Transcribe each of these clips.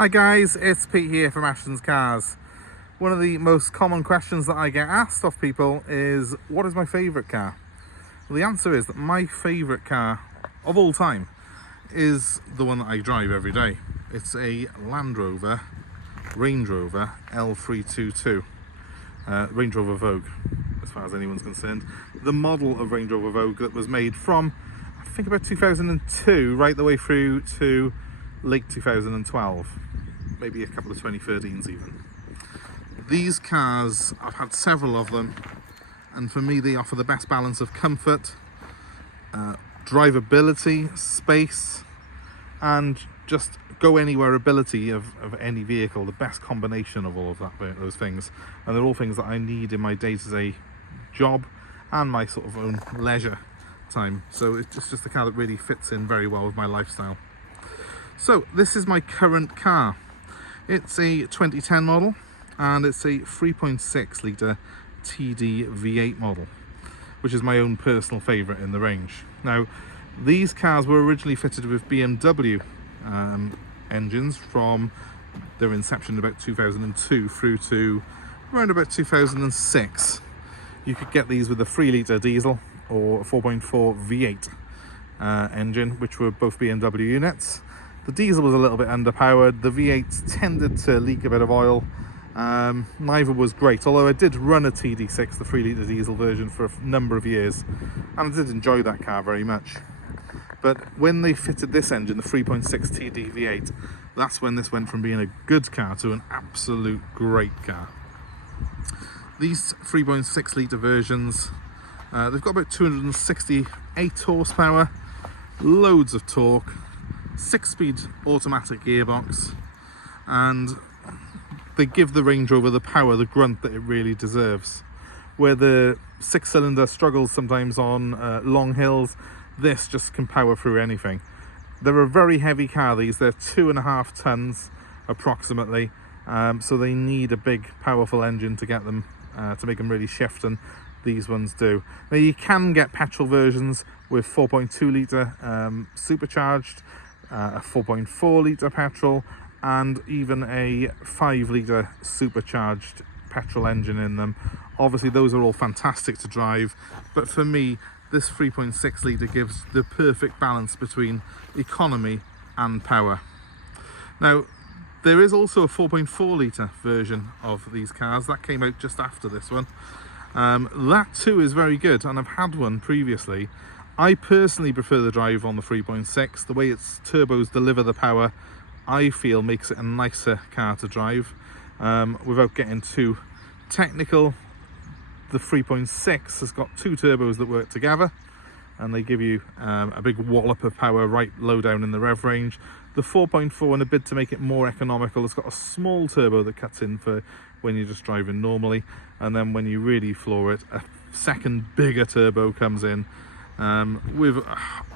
Hi guys, it's Pete here from Ashton's Cars. One of the most common questions that I get asked of people is, what is my favourite car? Well, the answer is that my favourite car of all time is the one that I drive every day. It's a LandRover Rangerover L322, Rangerover Vogue, as far as anyone's concerned. The model of Rangerover Vogue that was made from, I think, about 2002 right the way through to late 2012, maybe a couple of 2013s even. These cars, I've had several of them, and for me they offer the best balance of comfort, drivability, space, and just go anywhere ability of any vehicle. The best combination of all of those things, and they're all things that I need in my day-to-day job and my sort of own leisure time. So it's just a car that really fits in very well with my lifestyle. So this is my current car. It's a 2010 model and it's a 3.6 litre TDV8 model, which is my own personal favourite in the range. Now, these cars were originally fitted with BMW engines from their inception about 2002 through to around about 2006. You could get these with a 3 litre diesel or a 4.4 V8 engine, which were both BMW units. The diesel was a little bit underpowered. The V8s tended to leak a bit of oil. Neither was great, although I did run a TD6, the 3 litre diesel version, for a number of years, and I did enjoy that car very much. But when they fitted this engine, the 3.6 TDV8, that's when this went from being a good car to an absolute great car. These 3.6 litre versions, they've got about 268 horsepower, loads of torque, 6-speed automatic gearbox, and they give the Range Rover the power, the grunt that it really deserves. Where the 6-cylinder struggles sometimes on long hills, this just can power through anything. They're a very heavy car, these. They're 2.5 tons approximately, so they need a big powerful engine to get them to make them really shift, and these ones do. Now, you can get petrol versions with 4.2 litre supercharged, a 4.4 litre petrol, and even a 5 litre supercharged petrol engine in them. Obviously those are all fantastic to drive, but for me this 3.6 litre gives the perfect balance between economy and power. Now, there is also a 4.4 litre version of these cars that came out just after this one. That too is very good, and I've had one previously. I personally prefer the drive on the 3.6. The way its turbos deliver the power, I feel, makes it a nicer car to drive. Without getting too technical, the 3.6 has got 2 turbos that work together, and they give you a big wallop of power right low down in the rev range. The 4.4, in a bid to make it more economical, has got a small turbo that cuts in for when you're just driving normally, and then when you really floor it, a second bigger turbo comes in with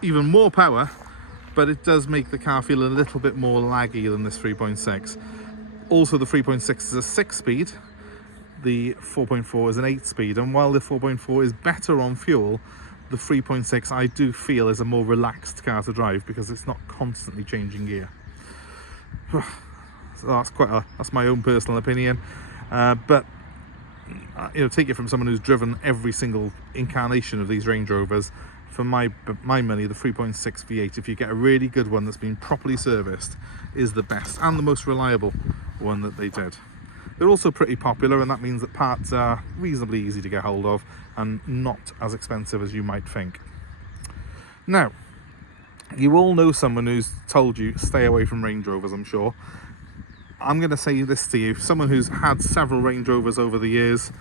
even more power, but it does make the car feel a little bit more laggy than this 3.6. Also, the 3.6 is a 6-speed, the 4.4 is an 8-speed, and while the 4.4 is better on fuel, the 3.6 I do feel is a more relaxed car to drive because it's not constantly changing gear. So that's my own personal opinion, but you know, take it from someone who's driven every single incarnation of these Range Rovers. For my money, the 3.6 V8, if you get a really good one that's been properly serviced, is the best and the most reliable one that they did. They're also pretty popular, and that means that parts are reasonably easy to get hold of and not as expensive as you might think. Now, you all know someone who's told you stay away from Range Rovers, I'm sure. I'm going to say this to you, someone who's had several Range Rovers over the years: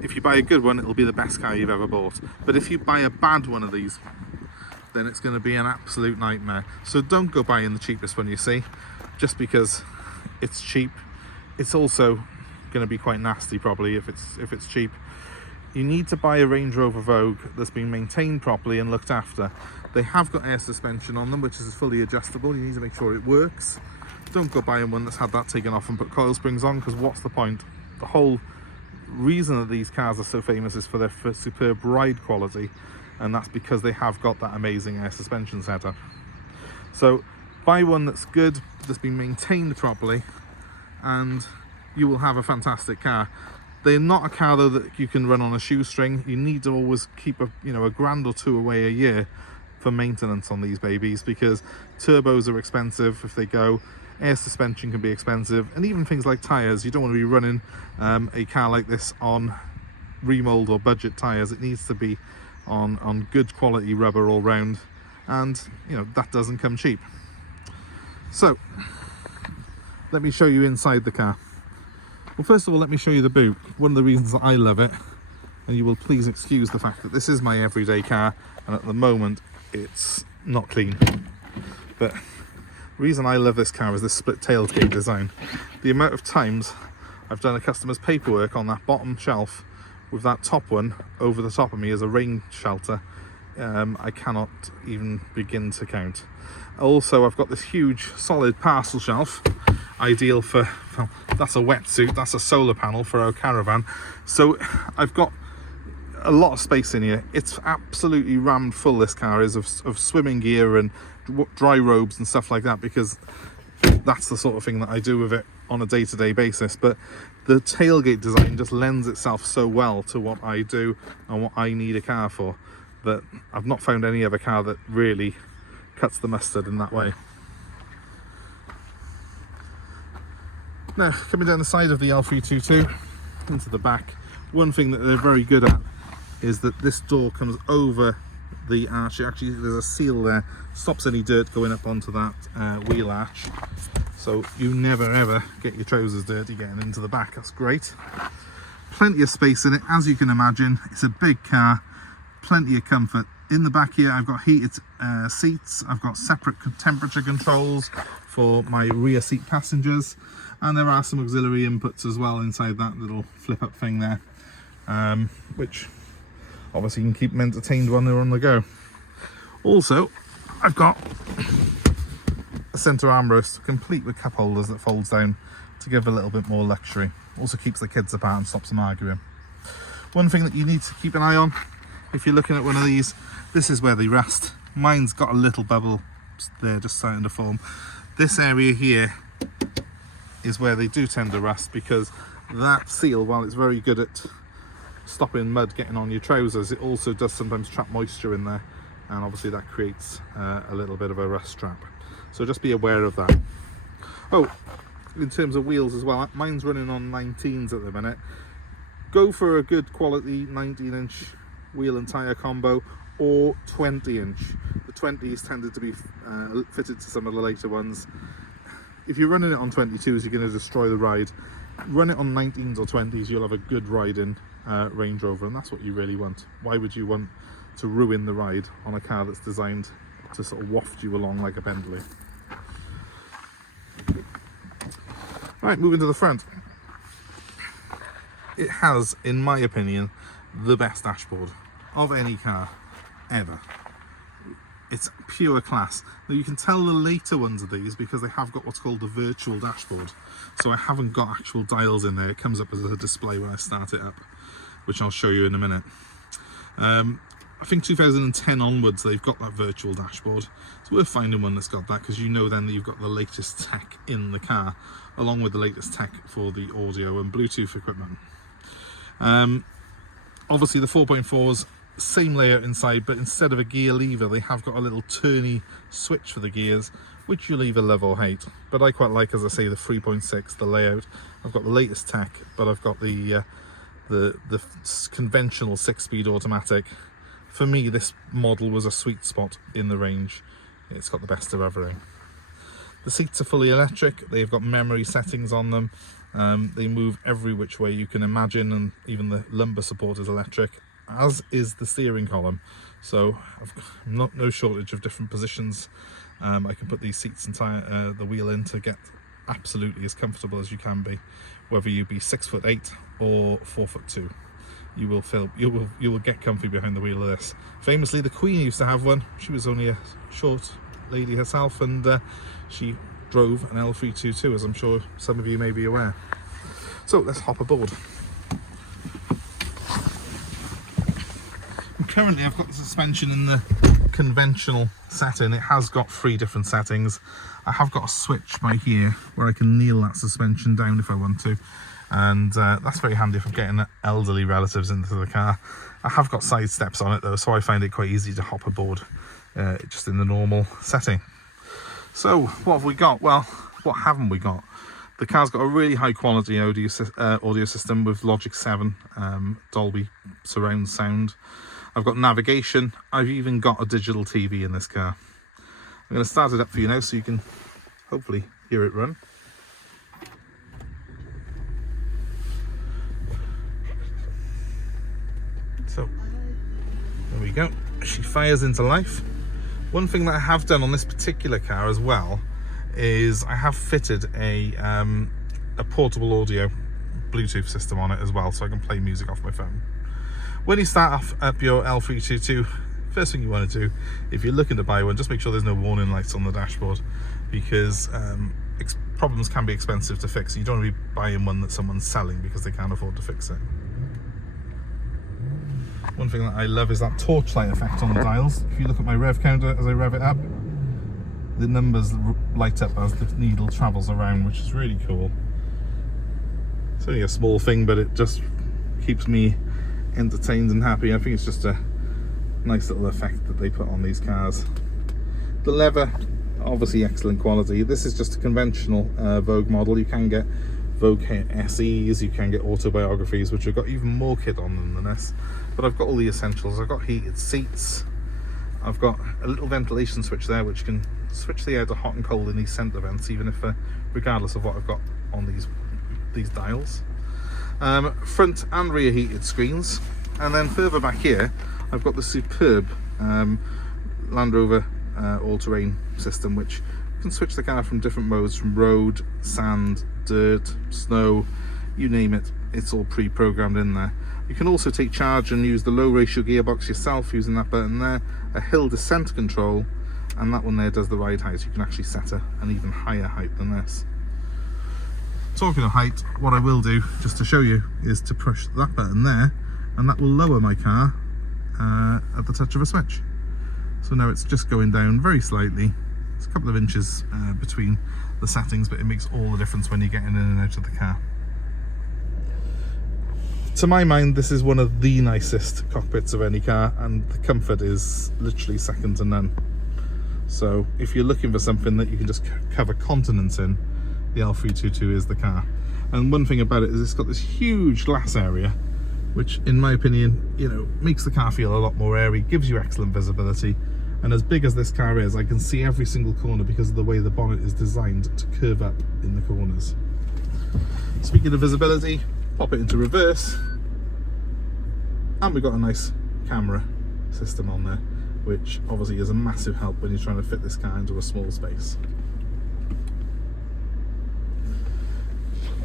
if you buy a good one, it'll be the best car you've ever bought. But if you buy a bad one of these, then it's going to be an absolute nightmare. So don't go buying the cheapest one you see, just because it's cheap. It's also going to be quite nasty probably if it's cheap. You need to buy a Range Rover Vogue that's been maintained properly and looked after. They have got air suspension on them, which is fully adjustable. You need to make sure it works. Don't go buying one that's had that taken off and put coil springs on, because what's the point? The whole reason that these cars are so famous is for their superb ride quality, and that's because they have got that amazing air suspension setup. So buy one that's good, that's been maintained properly, and you will have a fantastic car. They're not a car though that you can run on a shoestring. You need to always keep a grand or two away a year for maintenance on these babies, because turbos are expensive if they go, air suspension can be expensive, and even things like tires. You don't want to be running a car like this on remold or budget tires. It needs to be on good quality rubber all round, and that doesn't come cheap. So let me show you inside the car. Well, first of all, let me show you the boot. One of the reasons that I love it, and you will please excuse the fact that this is my everyday car, and at the moment it's not clean, but the reason I love this car is this split tailgate design. The amount of times I've done a customer's paperwork on that bottom shelf with that top one over the top of me as a rain shelter, I cannot even begin to count. Also, I've got this huge solid parcel shelf, ideal for, well, that's a wetsuit, that's a solar panel for our caravan. So I've got a lot of space in here. It's absolutely rammed full, this car is, of swimming gear and dry robes and stuff like that, because that's the sort of thing that I do with it on a day-to-day basis. But the tailgate design just lends itself so well to what I do and what I need a car for, that I've not found any other car that really cuts the mustard in that way. Now, coming down the side of the L322 into the back, one thing that they're very good at is that this door comes over the arch. Actually, there's a seal there, stops any dirt going up onto that wheel arch, so you never ever get your trousers dirty getting into the back. That's great. Plenty of space in it, as you can imagine. It's a big car, plenty of comfort. In the back here, I've got heated seats, I've got separate temperature controls for my rear seat passengers, and there are some auxiliary inputs as well inside that little flip up thing there, which obviously you can keep them entertained when they're on the go. Also, I've got a centre armrest complete with cup holders that folds down to give a little bit more luxury. Also keeps the kids apart and stops them arguing. One thing that you need to keep an eye on if you're looking at one of these, this is where they rust. Mine's got a little bubble there just starting to form. This area here is where they do tend to rust, because that seal, while it's very good at stopping mud getting on your trousers, it also does sometimes trap moisture in there, and obviously that creates a little bit of a rust trap. So just be aware of that. Oh, in terms of wheels as well, mine's running on 19s at the minute. Go for a good quality 19-inch wheel and tyre combo, or 20-inch. The 20s tended to be fitted to some of the later ones. If you're running it on 22s, you're going to destroy the ride. Run it on 19s or 20s, you'll have a good riding Range Rover, and that's what you really want. Why would you want to ruin the ride on a car that's designed to sort of waft you along like a pendulum? Right, moving to the front. It has, in my opinion, the best dashboard of any car ever. It's pure class. Now you can tell the later ones of these because they have got what's called the virtual dashboard. So I haven't got actual dials in there. It comes up as a display when I start it up, which I'll show you in a minute. I think 2010 onwards they've got that virtual dashboard. It's worth finding one that's got that, because you know then that you've got the latest tech in the car, along with the latest tech for the audio and Bluetooth equipment. Obviously the 4.4s, same layout inside, but instead of a gear lever they have got a little turny switch for the gears, which you'll either love or hate. But I quite like, as I say, the 3.6, the layout. I've got the latest tech, but I've got the conventional 6-speed automatic. For me, this model was a sweet spot in the range. It's got the best of everything. The seats are fully electric. They've got memory settings on them. They move every which way you can imagine, and even the lumbar support is electric, as is the steering column. So I've no shortage of different positions. I can put these seats and the wheel in to get absolutely as comfortable as you can be, whether you be 6'8" or 4'2". You will get comfy behind the wheel of this. Famously, the Queen used to have one. She was only a short lady herself, and she drove an L322, as I'm sure some of you may be aware. So let's hop aboard. And currently I've got the suspension in the conventional setting. It has got 3 different settings. I have got a switch by here where I can kneel that suspension down if I want to, and that's very handy if I'm getting elderly relatives into the car. I have got side steps on it though, so I find it quite easy to hop aboard just in the normal setting. So what have we got? Well, what haven't we got? The car's got a really high quality audio system with Logic 7 Dolby surround sound. I've got navigation. I've even got a digital TV in this car. I'm going to start it up for you now so you can hopefully hear it run. So there we go. She fires into life. One thing that I have done on this particular car as well is I have fitted a portable audio Bluetooth system on it as well, so I can play music off my phone. When you start off up your L322, first thing you want to do, if you're looking to buy one, just make sure there's no warning lights on the dashboard, because problems can be expensive to fix. You don't want to be buying one that someone's selling because they can't afford to fix it. One thing that I love is that torchlight effect on the dials. If you look at my rev counter as I rev it up, the numbers light up as the needle travels around, which is really cool. It's only a small thing, but it just keeps me entertained and happy. I think it's just a nice little effect that they put on these cars. The leather, obviously excellent quality. This is just a conventional Vogue model. You can get Vogue SEs, you can get autobiographies, which have got even more kit on them than this, but I've got all the essentials. I've got heated seats, I've got a little ventilation switch there which can switch the air to hot and cold in these centre vents, even if regardless of what I've got on these dials. Front and rear heated screens, and then further back here I've got the superb LandRover all-terrain system, which can switch the car from different modes, from road, sand, dirt, snow, you name it, it's all pre-programmed in there. You can also take charge and use the low ratio gearbox yourself using that button there, a hill descent control, and that one there does the ride height. You can actually set an even higher height than this. Talking of height, what I will do just to show you is to push that button there, and that will lower my car at the touch of a switch. So now it's just going down very slightly. It's a couple of inches between the settings, but it makes all the difference when you're getting in and out of the car. To my mind, this is one of the nicest cockpits of any car, and the comfort is literally second to none. So if you're looking for something that you can just cover continents in, the L322 is the car. And one thing about it is it's got this huge glass area, which in my opinion, you know, makes the car feel a lot more airy, gives you excellent visibility. And as big as this car is, I can see every single corner because of the way the bonnet is designed to curve up in the corners. Speaking of visibility, pop it into reverse, and we've got a nice camera system on there, which obviously is a massive help when you're trying to fit this car into a small space.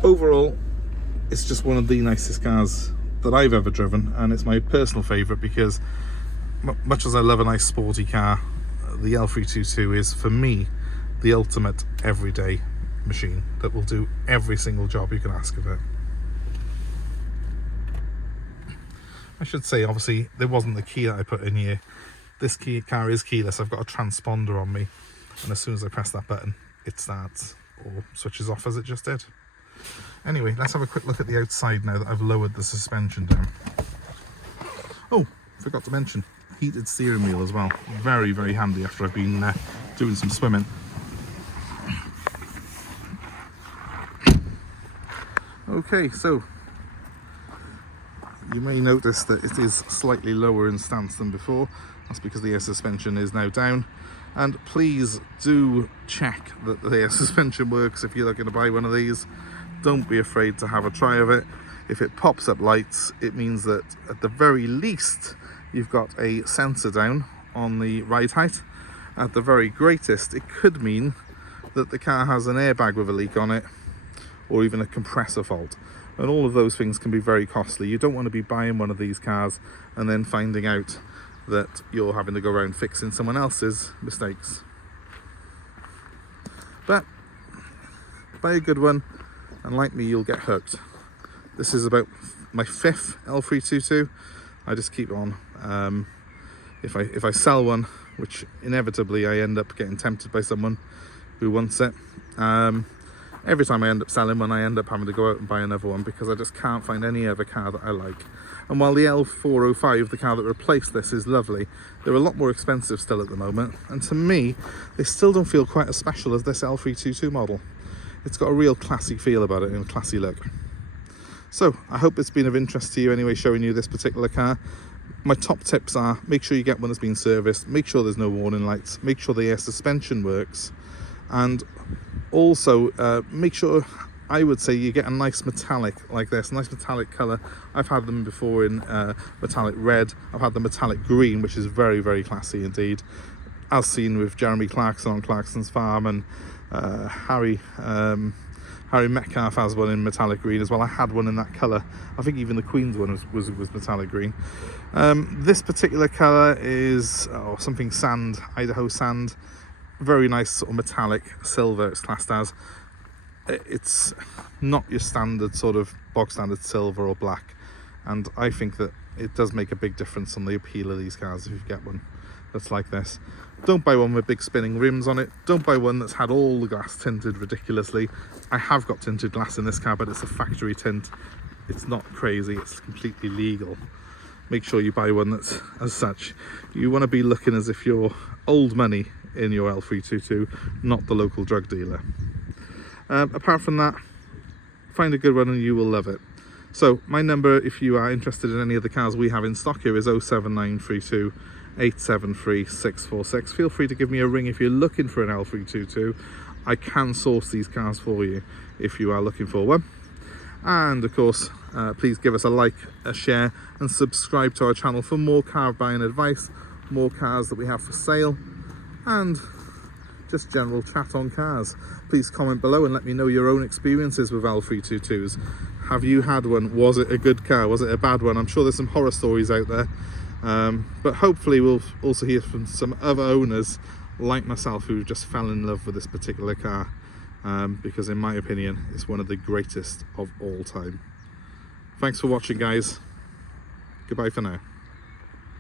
Overall, it's just one of the nicest cars that I've ever driven, and it's my personal favourite because much as I love a nice sporty car, the L322 is for me the ultimate everyday machine that will do every single job you can ask of it. I should say, obviously, there wasn't the key that I put in here. This car is keyless. I've got a transponder on me, and as soon as I press that button, it starts or switches off as it just did. Anyway, let's have a quick look at the outside now that I've lowered the suspension down. Oh, forgot to mention, heated steering wheel as well. Very, very handy after I've been doing some swimming. Okay, so you may notice that it is slightly lower in stance than before. That's because the air suspension is now down. And please do check that the air suspension works if you're looking to buy one of these. Don't be afraid to have a try of it. If it pops up lights, it means that at the very least you've got a sensor down on the ride height. At the very greatest, it could mean that the car has an airbag with a leak on it, or even a compressor fault. And all of those things can be very costly. You don't want to be buying one of these cars and then finding out that you're having to go around fixing someone else's mistakes. But buy a good one, and like me, you'll get hooked. This is about my 5th L322. I just keep on. If I sell one, which inevitably I end up getting tempted by someone who wants it. Every time I end up selling one, I end up having to go out and buy another one because I just can't find any other car that I like. And while the L405, the car that replaced this, is lovely, they're a lot more expensive still at the moment, and to me they still don't feel quite as special as this L322 model. It's got a real classy feel about it and a classy look. So I hope it's been of interest to you anyway, showing you this particular car. My top tips are: make sure you get one that's been serviced, make sure there's no warning lights, make sure the air suspension works, and also make sure, I would say, you get a nice metallic like this, nice metallic colour. I've had them before in metallic red, I've had the metallic green, which is very, very classy indeed, as seen with Jeremy Clarkson on Clarkson's Farm, and Harry Metcalf has one in metallic green as well. I had one in that colour. I think even the Queen's one was metallic green. This particular colour is something sand, Idaho sand. Very nice sort of metallic silver it's classed as. It's not your standard sort of bog standard silver or black, and I think that it does make a big difference on the appeal of these cars if you get one that's like this. Don't buy one with big spinning rims on it. Don't buy one that's had all the glass tinted ridiculously. I have got tinted glass in this car, but it's a factory tint. It's not crazy, it's completely legal. Make sure you buy one that's as such. You want to be looking as if you're old money in your L322, not the local drug dealer. Apart from that, find a good one and you will love it. So my number, if you are interested in any of the cars we have in stock here, is 07932 873 646. Feel free to give me a ring if you're looking for an L322. I can source these cars for you if you are looking for one. And of course, please give us a like, a share, and subscribe to our channel for more car buying advice, more cars that we have for sale, and just general chat on cars. Please comment below and let me know your own experiences with L322s. Have you had one? Was it a good car? Was it a bad one? I'm sure there's some horror stories out there, but hopefully we'll also hear from some other owners like myself who just fell in love with this particular car, because in my opinion it's one of the greatest of all time. Thanks for watching, guys. Goodbye for now.